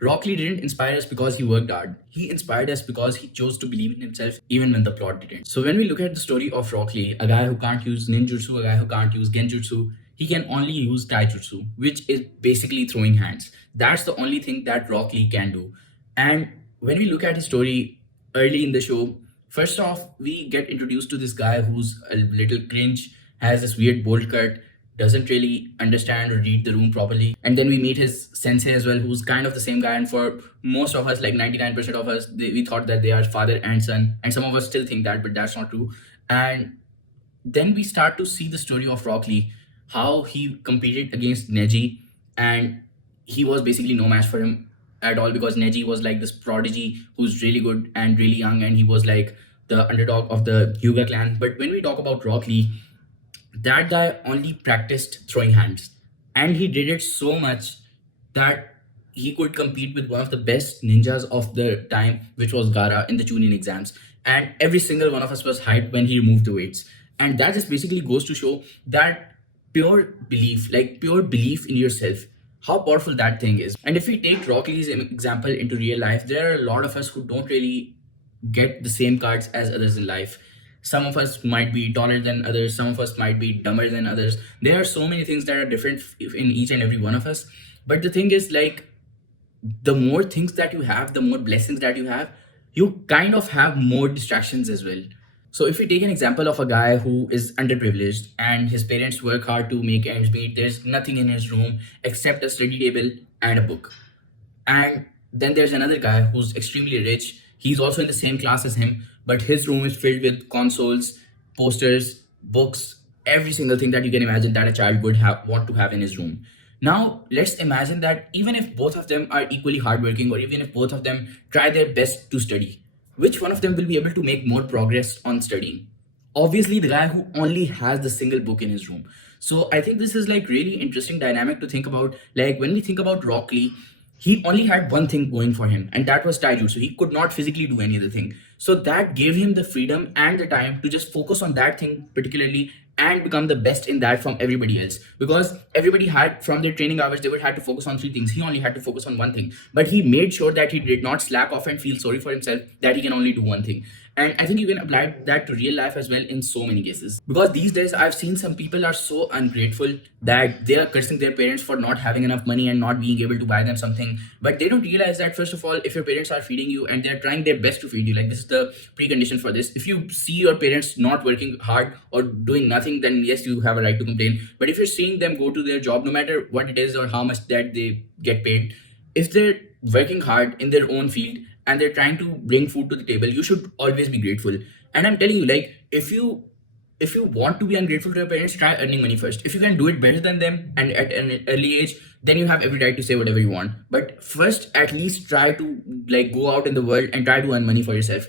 Rock Lee didn't inspire us because he worked hard. He inspired us because he chose to believe in himself even when the plot didn't. So when we look at the story of Rock Lee, a guy who can't use ninjutsu, a guy who can't use genjutsu, he can only use taijutsu, which is basically throwing hands. That's the only thing that Rock Lee can do. And when we look at his story early in the show, first off, we get introduced to this guy who's a little cringe, has this weird bold cut, doesn't really understand or read the room properly. And then we meet his sensei as well, who's kind of the same guy. And for most of us, like 99% of us, we thought that they are father and son. And some of us still think that, but that's not true. And then we start to see the story of Rock Lee, how he competed against Neji, and he was basically no match for him at all because Neji was like this prodigy who's really good and really young, and he was like the underdog of the Hyuga clan. But when we talk about Rock Lee, that guy only practiced throwing hands, and he did it so much that he could compete with one of the best ninjas of the time, which was Gaara in the Chunin exams. And every single one of us was hyped when he removed the weights. And that just basically goes to show that pure belief in yourself, how powerful that thing is. And if we take Rock Lee's example into real life, there are a lot of us who don't really get the same cards as others in life. Some of us might be taller than others, some of us might be dumber than others. There are so many things that are different in each and every one of us. But the thing is, like, the more things that you have, the more blessings that you have, you kind of have more distractions as well. So if we take an example of a guy who is underprivileged and his parents work hard to make ends meet, there's nothing in his room except a study table and a book. And then there's another guy who's extremely rich. He's also in the same class as him, but his room is filled with consoles, posters, books, every single thing that you can imagine that a child would want to have in his room. Now, let's imagine that even if both of them are equally hardworking, or even if both of them try their best to study, which one of them will be able to make more progress on studying? Obviously the guy who only has the single book in his room. So I think this is like really interesting dynamic to think about. Like when we think about Rock Lee, he only had one thing going for him, and that was taijutsu. He could not physically do any other thing, so that gave him the freedom and the time to just focus on that thing particularly and become the best in that from everybody else. Because everybody had, from their training hours, they would have to focus on three things. He only had to focus on one thing, but he made sure that he did not slack off and feel sorry for himself that he can only do one thing. And I think you can apply that to real life as well in so many cases. Because these days I've seen some people are so ungrateful that they are cursing their parents for not having enough money and not being able to buy them something. But they don't realize that, first of all, if your parents are feeding you and they're trying their best to feed you, like this is the precondition for this. If you see your parents not working hard or doing nothing, then yes, you have a right to complain. But if you're seeing them go to their job, no matter what it is or how much that they get paid, if they're working hard in their own field and they're trying to bring food to the table, you should always be grateful. And I'm telling you, like, if you want to be ungrateful to your parents, try earning money first. If you can do it better than them and at an early age, then you have every right to say whatever you want. But first, at least try to like go out in the world and try to earn money for yourself.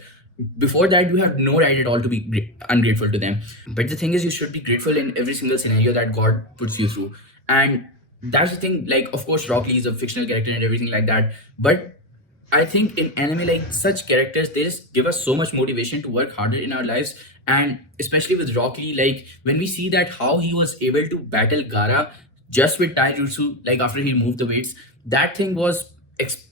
Before that, you have no right at all to be ungrateful to them. But the thing is, you should be grateful in every single scenario that God puts you through. And that's the thing. Like, of course, Rock Lee is a fictional character and everything like that, but I think in anime, like such characters, they just give us so much motivation to work harder in our lives. And especially with Rock Lee, like when we see that how he was able to battle Gaara just with taijutsu, like after he moved the weights, that thing was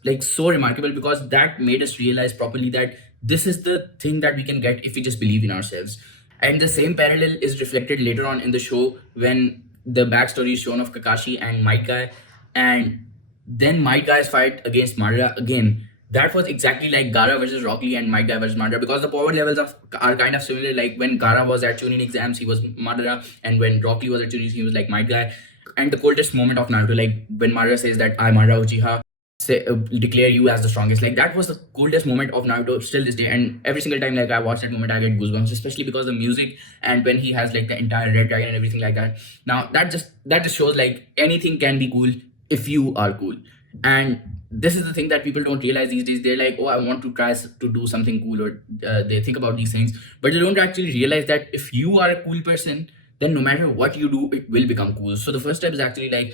like so remarkable, because that made us realize properly that this is the thing that we can get if we just believe in ourselves. And the same parallel is reflected later on in the show when the backstory is shown of Kakashi and Might Guy, and then Might Guy's fight against Madara again. That was exactly like Gaara versus Rock Lee and Might Guy versus Madara, because the power levels are kind of similar. Like when Gaara was at Chunin exams, he was Madara, and when Rock Lee was at Chunin, he was like Might Guy. And the coldest moment of Naruto, like when Madara says that I Madara Uchiha, say, declare you as the strongest. Like that was the coldest moment of Naruto still this day. And every single time like I watch that moment, I get goosebumps, especially because the music and when he has like the entire red dragon and everything like that. Now that just shows like anything can be cool if you are cool. And this is the thing that people don't realize these days. They're like, oh, I want to try to do something cool, or they think about these things, but they don't actually realize that if you are a cool person, then no matter what you do, it will become cool. So the first step is actually like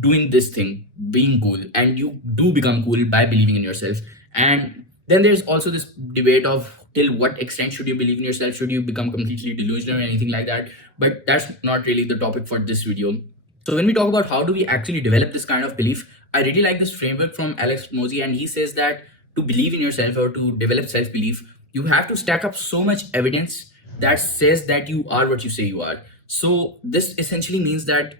doing this thing, being cool, and you do become cool by believing in yourself. And then there's also this debate of till what extent should you believe in yourself? Should you become completely delusional or anything like that? But that's not really the topic for this video. So when we talk about how do we actually develop this kind of belief, I really like this framework from Alex Mosey, and he says that to believe in yourself or to develop self-belief, you have to stack up so much evidence that says that you are what you say you are. So this essentially means that,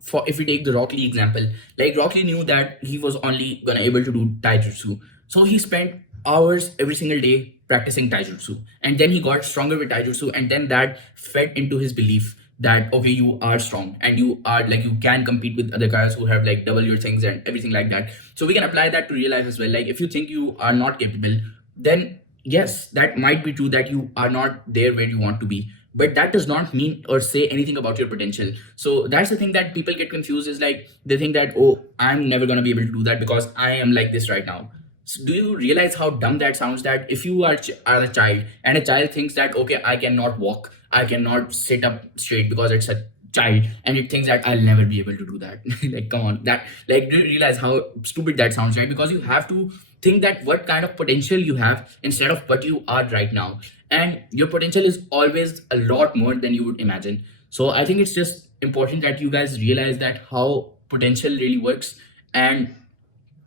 for if we take the Rock Lee example, like Rock Lee knew that he was only gonna able to do taijutsu, so he spent hours every single day practicing taijutsu, and then he got stronger with taijutsu, and then that fed into his belief that okay, you are strong and you are like you can compete with other guys who have like double your things and everything like that. So we can apply that to real life as well. Like if you think you are not capable, then yes, that might be true that you are not there where you want to be, but that does not mean or say anything about your potential. So that's the thing that people get confused, is like they think that, oh, I'm never going to be able to do that because I am like this right now. So do you realize how dumb that sounds? That if you are a child and a child thinks that okay, I cannot walk, I cannot sit up straight because it's a child, and it thinks that I'll never be able to do that. Like come on, that, like, do you realize how stupid that sounds, right? Because you have to think that what kind of potential you have instead of what you are right now, and your potential is always a lot more than you would imagine. So I think it's just important that you guys realize that how potential really works. And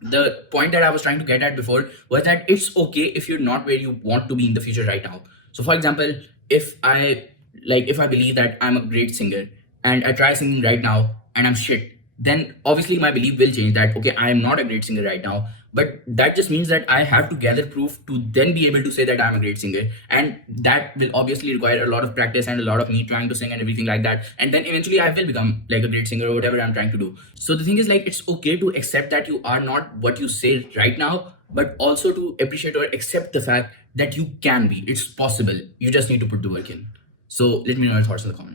the point that I was trying to get at before was that it's okay if you're not where you want to be in the future right now. So for example, if I believe that I'm a great singer and I try singing right now and I'm shit, then obviously my belief will change that okay, I am not a great singer right now. But that just means that I have to gather proof to then be able to say that I'm a great singer. And that will obviously require a lot of practice and a lot of me trying to sing and everything like that. And then eventually I will become like a great singer or whatever I'm trying to do. So the thing is, like, it's okay to accept that you are not what you say right now, but also to appreciate or accept the fact that you can be. It's possible. You just need to put the work in. So let me know your thoughts in the comments.